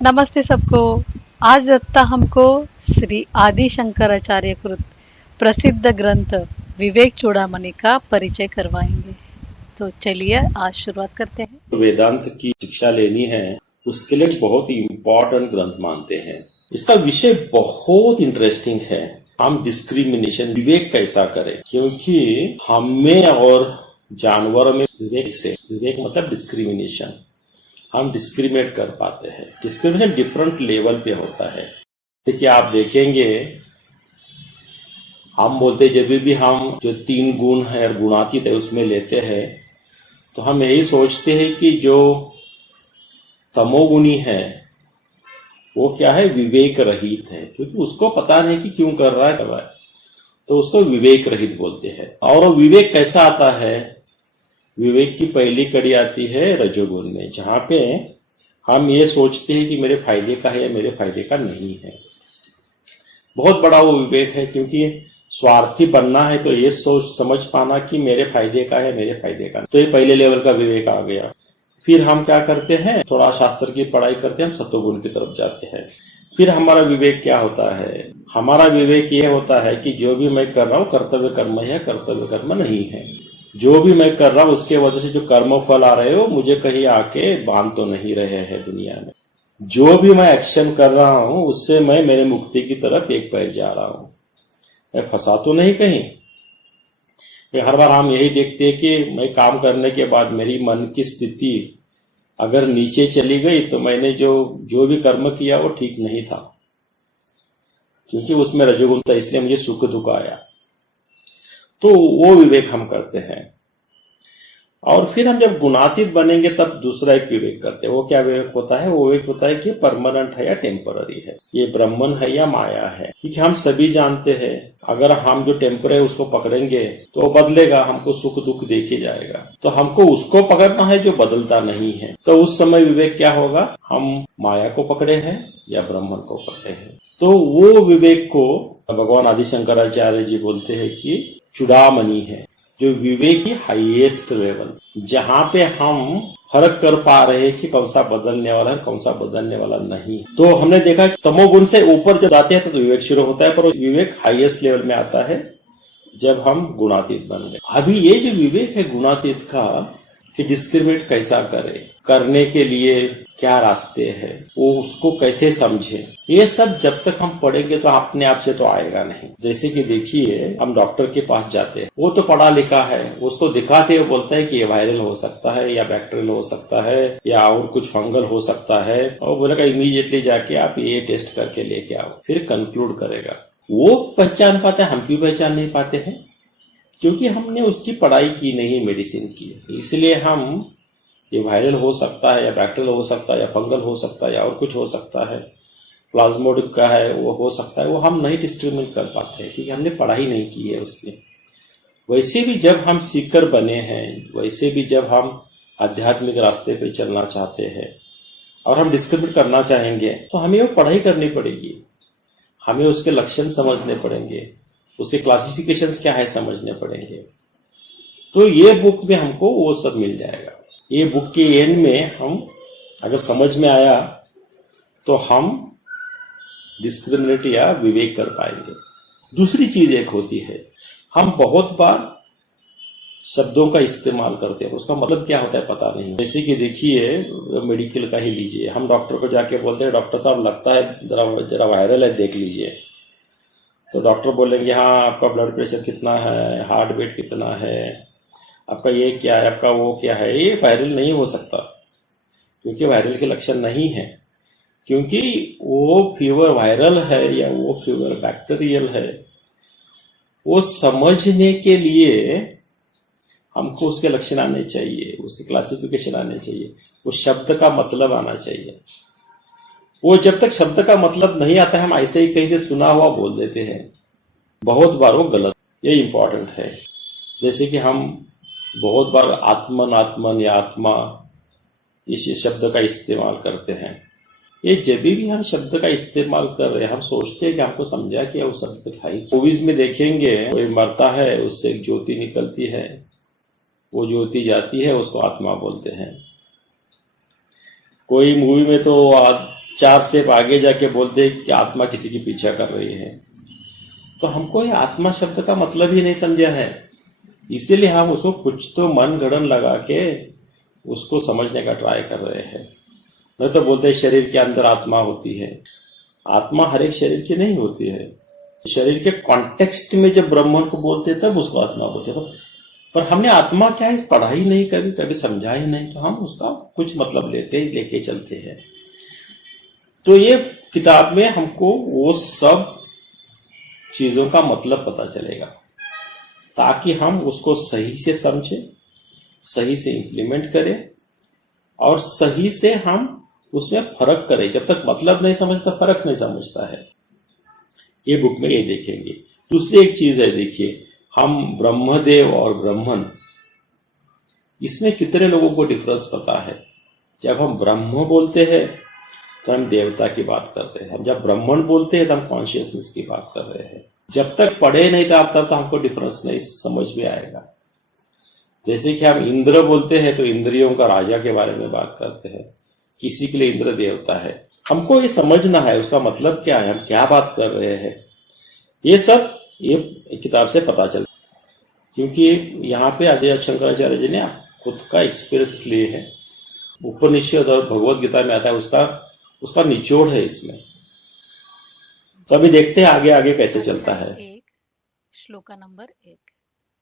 नमस्ते सबको। आज दत्ता हमको श्री आदि शंकराचार्य कृत प्रसिद्ध ग्रंथ विवेक चूड़ामणि का परिचय करवाएंगे। तो चलिए आज शुरुआत करते हैं। वेदांत की शिक्षा लेनी है उसके लिए बहुत ही इम्पोर्टेंट ग्रंथ मानते हैं। इसका विषय बहुत इंटरेस्टिंग है। हम डिस्क्रिमिनेशन विवेक कैसा करें, क्योंकि हमें और जानवरों में विवेक मतलब डिस्क्रिमिनेशन, हम डिस्क्रिमिनेट कर पाते हैं। डिस्क्रिमिनेशन डिफरेंट लेवल पे होता है। देखिए आप देखेंगे, हम बोलते जब भी हम जो 3 गुण है और गुणातीत है उसमें लेते हैं तो हम यही सोचते हैं कि जो तमोगुणी है वो क्या है, विवेक रहित है, क्योंकि उसको पता नहीं कि क्यों कर रहा है, तो उसको विवेक रहित बोलते हैं। और वो विवेक कैसा आता है, विवेक की पहली कड़ी आती है रजोगुण में, जहां पे हम ये सोचते हैं कि मेरे फायदे का है या मेरे फायदे का नहीं है। बहुत बड़ा वो विवेक है, क्योंकि स्वार्थी बनना है तो ये सोच समझ पाना कि मेरे फायदे का है मेरे फायदे का, तो ये पहले लेवल का विवेक आ गया। फिर हम क्या करते हैं, थोड़ा शास्त्र की पढ़ाई करते हैं, हम सत्वगुण की तरफ जाते हैं। फिर हमारा विवेक क्या होता है, हमारा विवेक ये होता है कि जो भी मैं कर रहा हूँ कर्तव्य कर्म है, कर्तव्य कर्म नहीं है। जो भी मैं कर रहा हूं उसके वजह से जो कर्म फल आ रहे हो मुझे कहीं आके बांध तो नहीं रहे हैं दुनिया में। जो भी मैं एक्शन कर रहा हूं उससे मैं मेरे मुक्ति की तरफ एक पैर जा रहा हूं, मैं फंसा तो नहीं कहीं। हर बार हम यही देखते हैं कि मैं काम करने के बाद मेरी मन की स्थिति अगर नीचे चली गई तो मैंने जो भी कर्म किया वो ठीक नहीं था, क्योंकि उसमें रजोगुण था, इसलिए मुझे सुख दुख आया। तो वो विवेक हम करते हैं। और फिर हम जब गुणातीत बनेंगे तब दूसरा एक विवेक करते हैं। वो क्या विवेक होता है, वो विवेक होता है कि परमानेंट है या टेम्पररी है, ये ब्रह्मन है या माया है। क्योंकि हम सभी जानते हैं अगर हम जो टेम्पररी है उसको पकड़ेंगे तो वो बदलेगा, हमको सुख दुख दे के जाएगा। तो हमको उसको पकड़ना है जो बदलता नहीं है। तो उस समय विवेक क्या होगा, हम माया को पकड़े हैं या ब्रह्मन को पकड़े हैं। तो वो विवेक को भगवान आदि शंकराचार्य जी बोलते हैं कि चूड़ामणि है, जो विवेक की हाईएस्ट लेवल, जहां पे हम फर्क कर पा रहे हैं कि कौन सा बदलने वाला है कौन सा बदलने वाला नहीं। तो हमने देखा कि तमोगुण से ऊपर जब जाते हैं तो विवेक शुरू होता है, पर विवेक हाईएस्ट लेवल में आता है जब हम गुणातीत बन गए। अभी ये जो विवेक है गुणातीत का, कि डिस्क्रिमिनेट कैसा करे, करने के लिए क्या रास्ते हैं, वो उसको कैसे समझे, ये सब जब तक हम पढ़ेंगे तो अपने आप से तो आएगा नहीं। जैसे कि देखिए, हम डॉक्टर के पास जाते हैं, वो तो पढ़ा लिखा है, उसको दिखाते हुए बोलता है कि ये वायरल हो सकता है या बैक्टीरियल हो सकता है या और कुछ फंगल हो सकता है, और बोलेगा इमीडिएटली जाके आप ये टेस्ट करके लेके आओ, फिर कंक्लूड करेगा। वो पहचान पाता है, हम क्यों पहचान नहीं पाते हैं, क्योंकि हमने उसकी पढ़ाई की नहीं, मेडिसिन की। इसलिए हम ये वायरल हो सकता है या बैक्टीरियल हो सकता है या फंगल हो सकता है या और कुछ हो सकता है, प्लाज्मोडिक का है वो हो सकता है, वो हम नहीं डिस्क्रिमिनेट कर पाते हैं क्योंकि हमने पढ़ाई नहीं की है उसकी। वैसे भी जब हम सीकर बने हैं, वैसे भी जब हम आध्यात्मिक रास्ते पे चलना चाहते हैं और हम डिस्क्रिमिनेट करना चाहेंगे तो हमें वो पढ़ाई करनी पड़ेगी, हमें उसके लक्षण समझने पड़ेंगे, उसके क्लासिफिकेशंस क्या है समझने पड़ेंगे। तो ये बुक में हमको वो सब मिल जाएगा। ये बुक के एंड में हम अगर समझ में आया तो हम डिस्क्रिमिनेट या विवेक कर पाएंगे। दूसरी चीज एक होती है, हम बहुत बार शब्दों का इस्तेमाल करते हैं, उसका मतलब क्या होता है पता नहीं। जैसे कि देखिए, मेडिकल का ही लीजिए, हम डॉक्टर को जाके बोलते हैं डॉक्टर साहब लगता है जरा वायरल है, देख लीजिए। तो डॉक्टर बोलेंगे हाँ आपका ब्लड प्रेशर कितना है, हार्ट बीट कितना है, आपका ये क्या है, आपका वो क्या है। ये वायरल नहीं हो सकता, क्योंकि वायरल के लक्षण नहीं है, क्योंकि वो फीवर वायरल है या वो फीवर बैक्टीरियल है, वो समझने के लिए हमको उसके लक्षण आने चाहिए, उसके क्लासिफिकेशन आने चाहिए, वो शब्द का मतलब आना चाहिए। वो जब तक शब्द का मतलब नहीं आता है, हम ऐसे ही कहीं से सुना हुआ बोल देते हैं, बहुत बार वो गलत। ये इंपॉर्टेंट है। जैसे कि हम बहुत बार आत्मन या आत्मा इस शब्द का इस्तेमाल करते हैं। ये जब भी हम शब्द का इस्तेमाल कर रहे हैं, हम सोचते हैं कि हमको समझा कि वो शब्द खाई। मूवीज में देखेंगे, कोई मरता है उससे एक ज्योति निकलती है, वो ज्योति जाती है, उसको आत्मा बोलते हैं। कोई मूवी में तो 4 स्टेप आगे जाके बोलते हैं कि आत्मा किसी की पीछा कर रही है। तो हमको ये आत्मा शब्द का मतलब ही नहीं समझा है, इसीलिए हम उसको कुछ तो मन गढ़न लगा के उसको समझने का ट्राई कर रहे हैं। नहीं तो बोलते हैं शरीर के अंदर आत्मा होती है। आत्मा हर एक शरीर की नहीं होती है। शरीर के कॉन्टेक्स्ट में जब ब्रह्मन को बोलते हैं तब उसको आत्मा बोलते हैं, पर हमने आत्मा क्या है पढ़ा ही नहीं, कभी कभी समझा ही नहीं, तो हम उसका कुछ मतलब लेके चलते हैं। तो ये किताब में हमको वो सब चीजों का मतलब पता चलेगा, ताकि हम उसको सही से समझें, सही से इंप्लीमेंट करें और सही से हम उसमें फर्क करें। जब तक मतलब नहीं समझता फर्क नहीं समझता है। ये बुक में ये देखेंगे। दूसरी एक चीज है, देखिए हम ब्रह्मदेव और ब्रह्मन, इसमें कितने लोगों को डिफरेंस पता है। जब हम ब्रह्म बोलते हैं तो हम देवता की बात कर रहे हैं, हम जब ब्रह्मन बोलते हैं तो हम कॉन्शियसनेस की बात कर रहे हैं। जब तक पढ़े नहीं था तब तक हमको डिफरेंस नहीं समझ में आएगा। जैसे कि हम इंद्र बोलते हैं तो इंद्रियों का राजा के बारे में बात करते हैं, किसी के लिए इंद्र देवता है। हमको ये समझना है उसका मतलब क्या है, हम क्या बात कर रहे हैं, ये सब ये किताब से पता चलता, क्योंकि यहाँ पे आदि शंकराचार्य जी ने खुद का एक्सपीरियंस लिए हैं। उपनिषद और भगवत गीता में आता है, उसका निचोड़ है इसमें। तो अभी देखते हैं आगे आगे कैसे चलता है। श्लोका नंबर 1।